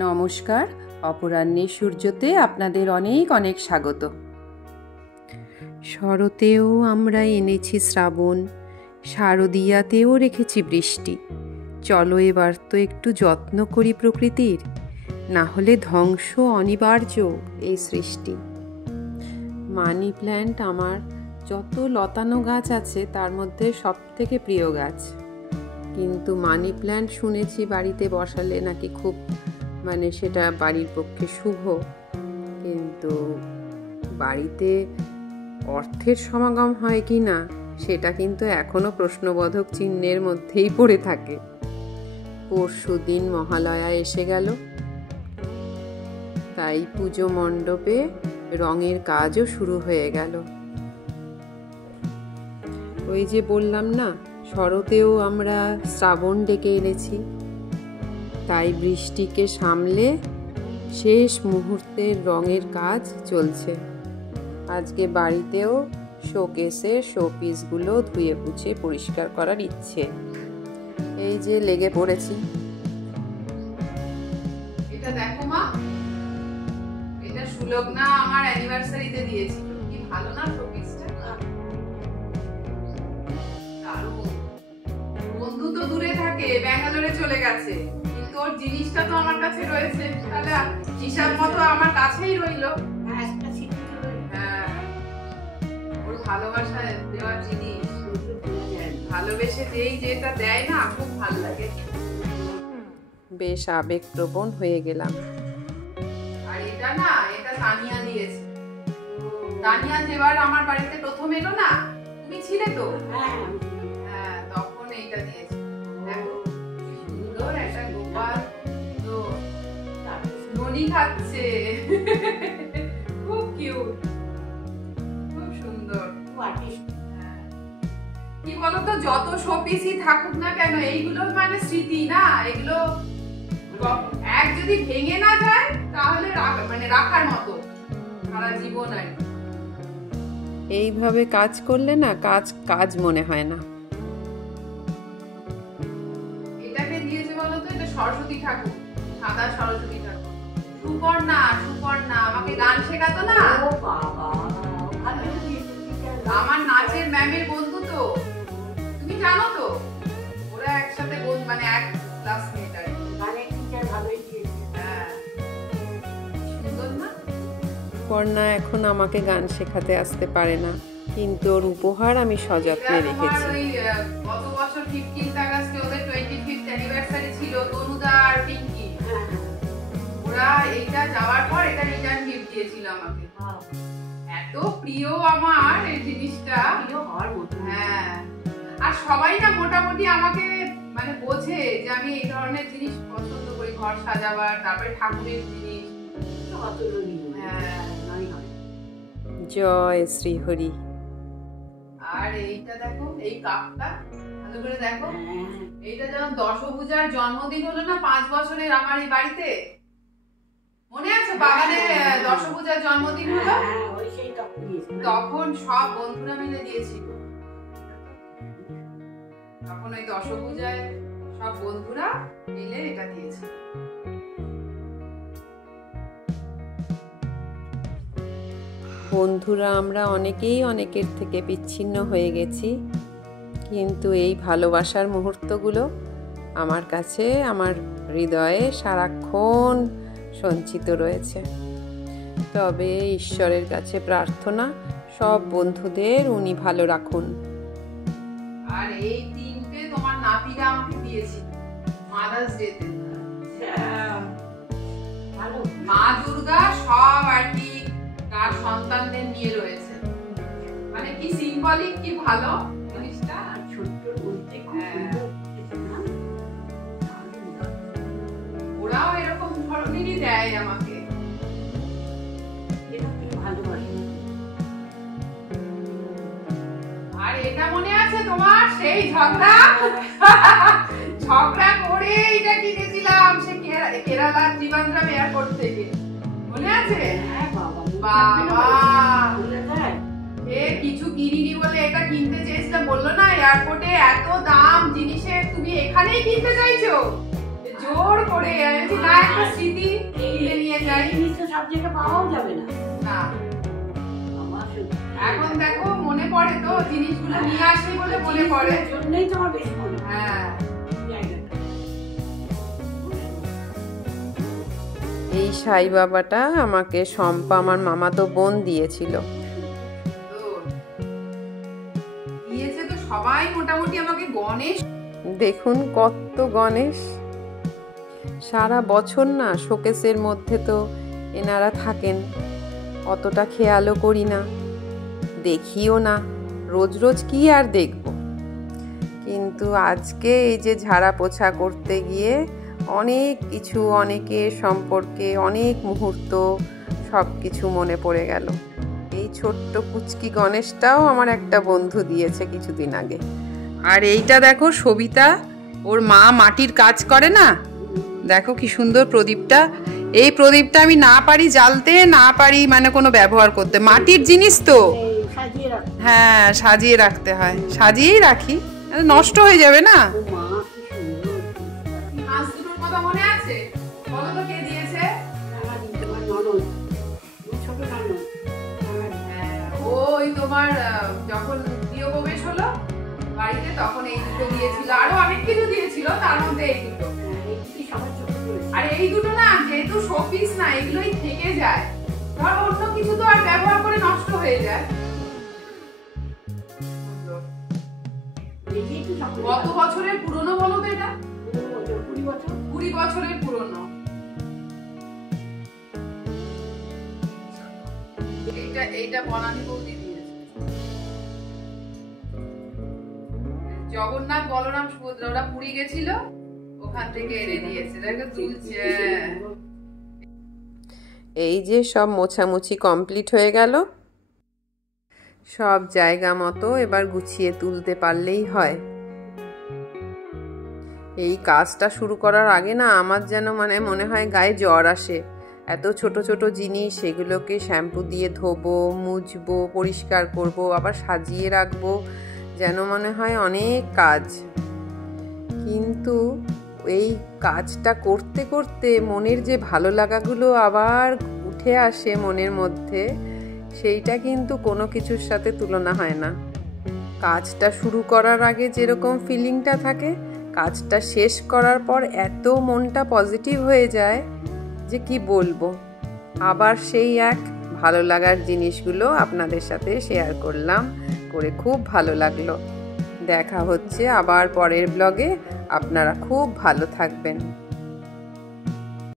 নমস্কার, অপরাহ্নের সূর্যতে আপনাদের অনেক অনেক স্বাগত। শরতেও আমরা এনেছি শ্রাবণ, শারদিয়াতেও রেখেছি বৃষ্টি। চলো এবার তো একটু যত্ন করি প্রকৃতির, না হলে ধ্বংস অনিবার্য এই সৃষ্টি। মানি প্ল্যান্ট আমার যত লতানো গাছ আছে তার মধ্যে সবথেকে প্রিয় গাছ। কিন্তু মানি প্ল্যান্ট শুনেছি বাড়িতে বসালে নাকি খুব সেটা বাড়ির পক্ষে শুভ, কিন্তু বাড়িতে অর্থের সমাগম হয় কি না সেটা কিন্তু এখনো প্রশ্নবোধক চিহ্নের মধ্যেই পড়ে থাকে। পরশুদিন মহালয়া এসে গেল, তাই পুজো মণ্ডপে রঙের কাজও শুরু হয়ে গেল। ওই যে বললাম না, শরতেও আমরা শ্রাবণ ডেকে এনেছি, তাই বৃষ্টিকে সামলে শেষ মুহূর্তের রঙের কাজ চলছে। আজকে বাড়িতেও শোকেসের শোপিসগুলো ধুয়ে মুছে পরিষ্কার করার ইচ্ছে। এই যে লেগে পড়েছি। এটা দেখো মা, এটা সুলগ্না আমার অ্যানিভার্সারিতে দিয়েছিল। কি ভালো না শোপিসটা? দারুণ। বন্ধু তো দূরে থাকে, ব্যাঙ্গালোরে চলে গেছে, কিন্তু ওর জিনিসটা তো আমার কাছে রয়েছে। তাহলে হিসাব মতো আমার কাছেই রইলো। হ্যাঁ, ওর ভালোবাসা দেওয়ার জিনিস, ভালোবেসে যেটা দেয় না, খুব ভালো লাগে। বেশ আবেগপ্রবণ হয়ে গেলাম। আর এটা না, এটা তানিয়া দিয়েছে। তানিয়া যেবার আমার বাড়িতে প্রথম এলো না, তুমি ছিলে তো? হ্যাঁ, তখন এইটা দিয়েছে। দেখো সুন্দর একটা গোপাল তো ননি খাচ্ছে, খুব কিউট, খুব সুন্দর। কি বলতো, যত শোপিসই থাকুক না কেন, এইগুলো স্মৃতি না, এগুলো এক যদি ভেঙে না যায় তাহলে রাখার মতো সারা জীবন। আর এইভাবে কাজ করলে না কাজ মনে হয় না। এটাকে দিয়েছে বলতো, এটা সরস্বতী ঠাকুর, সাদা সরস্বতী ঠাকুর। সুপর্ণা আমাকে গান শেখাতো না, আমার নাচের ম্যামের বন্ধু তো, তুমি জানো তো, ওরা একসাথে এক ক্লাসমেট। আর সুপর্ণা এখন আমাকে গান শেখাতে আসতে পারে না, কিন্তু ওর উপহার আমি সযত্নে রেখেছি। গত বছর 15 আগস্টে ওদের 25th অ্যানিভার্সারি ছিল, তনুদা আর পিঙ্কি। ওরা এইটা যাওয়ার পর এটা রিটার্ন গিফট দিয়েছিল আমাকে। এত প্রিয় আমার এই জিনিসটা। হ্যাঁ, আর সবাই না মোটামুটি আমাকে বোঝে যে আমি এই ধরনের জিনিস পছন্দ করি, ঘর সাজাবার, তারপরে ঠাকুরের জিনিস। জয় শ্রীহরি। আর এইটা দেখো, এই কাপটা ভালো করে দেখো। এইটা যখন দশভূজার জন্মদিন হলো না 5 বছরের আমার এই বাড়িতে, মনে আছে? বাগানে দশভূজার জন্মদিন হলো, তখন সব বন্ধুরা মিলে দিয়েছিল। তখন ওই দশভূজায় সব বন্ধুরা মিলে এটা দিয়েছে। বন্ধুরা আমরা অনেকেই অনেকের থেকে বিচ্ছিন্ন হয়ে গেছি, কিন্তু এই ভালোবাসার মুহূর্তগুলো আমার কাছে, আমার হৃদয়ে সারাক্ষণ সঞ্চিত রয়েছে। তবে ঈশ্বরের কাছে প্রার্থনা, সব বন্ধুদের উনি ভালো রাখুন। আর এই তিনটে তোমার নাতিরা আমাকে দিয়েছিল মাদার্স ডেতে। মা দুর্গা সব আর কি তার সন্তানদের নিয়ে রয়েছে, কি সিম্বলিক, কি ভালো জিনিসটা। ওরাও এরকম ধরনেরই দেয় আমাকে। আর এটা মনে আছে তোমার, সেই ঝগড়া করে এটা কিনেছিলাম সে কেরালার ত্রিবান্দ্রম এয়ারপোর্ট থেকে, মনে আছে? বাবা, কিছু কিনিনি বলে এটা কিনতে চেয়েছিলাম, বললো না এয়ারপোর্টে এত দাম জিনিসের, তুমি এখানেই কিনতে চাইছো। জোর করে আমি না একটা স্মৃতি কিনে নিয়ে যাই। সব জায়গায় পাওয়াও যাবে না। না এখন দেখো মনে পড়ে তো জিনিসগুলো নিয়ে আসি বলে মনে পড়ে, জন্যই তোমার বেশি মনে হয়। হ্যাঁ এই সাই বাবাটা আমাকে শম্পা আমার মামাতো বোন দিয়েছিল। দিয়েছে তো সবাই মোটামুটি আমাকে গণেশ। দেখুন কত গণেশ, সারা বছর না শোকেসের মধ্যে তো এনারা থাকেন, অতটা খেয়ালও করি না, দেখিও না, রোজ রোজ কি আর দেখব। কিন্তু আজকে এই যে ঝাড়া পোছা করতে গিয়ে অনেক কিছু, অনেকের সম্পর্কে অনেক মুহূর্ত সব কিছু মনে পড়ে গেল। এই ছোট্ট পুচকি গণেশটাও আমার একটা বন্ধু দিয়েছে কিছুদিন আগে। আর এইটা দেখো সবিতা, ওর মা মাটির কাজ করে না, দেখো কি সুন্দর প্রদীপটা। এই প্রদীপটা আমি না পারি জ্বালতে, না পারি মানে কোনো ব্যবহার করতে, মাটির জিনিস তো, হ্যাঁ সাজিয়ে রাখতে হয়, সাজিয়েই রাখি, নষ্ট হয়ে যাবে না। মনে আছে বলো তো কে দিয়েছে? ওই তোমার যখন গৃহপ্রবেশ হলো বাড়িতে তখন এই দুটো দিয়েছিল, আরো অনেক কিছু দিয়েছিল, তার মধ্যে এই দুটো। আর এই দুটো না যেহেতু শোপিস না, এগুলোই থেকে যায়, ধর অন্য কিছু তো আর ব্যবহার করে নষ্ট হয়ে যায়। কত বছরের পুরনো বলো তো এটা? 20 বছরের পুরনো। এইটা বনানী বৌদি দিয়েছে। জগন্নাথ বলরাম সুভদ্রা ওরা পুরী গেছিল, ওখান থেকে এনে দিয়েছে, দেখো তুলছে। এই যে সব মোছামুছি কমপ্লিট হয়ে গেল, সব জায়গা মতো এবার গুছিয়ে তুলতে পারলেই হয়। এই কাজটা শুরু করার আগে না আমার যেন মনে হয় গায়ে জ্বর আসে। এত ছোট ছোট জিনিস, সেগুলোকে শ্যাম্পু দিয়ে ধোবো, মুছবো, পরিষ্কার করব, আবার সাজিয়ে রাখবো, যেন মনে হয় অনেক কাজ। কিন্তু এই কাজটা করতে করতে মনের যে ভালো লাগাগুলো আবার উঠে আসে মনের মধ্যে, সেইটা কিন্তু কোনো কিছুর সাথে তুলনা হয় না। কাজটা শুরু করার আগে যেরকম ফিলিংটা থাকে, কাজটা শেষ করার পর এত মনটা পজিটিভ হয়ে যায় যে কি বলবো। আবার সেই এক ভালো লাগার জিনিসগুলো আপনাদের সাথে শেয়ার করলাম, করে খুব ভালো লাগলো। দেখা হচ্ছে আবার পরের ব্লগে। আপনারা খুব ভালো থাকবেন।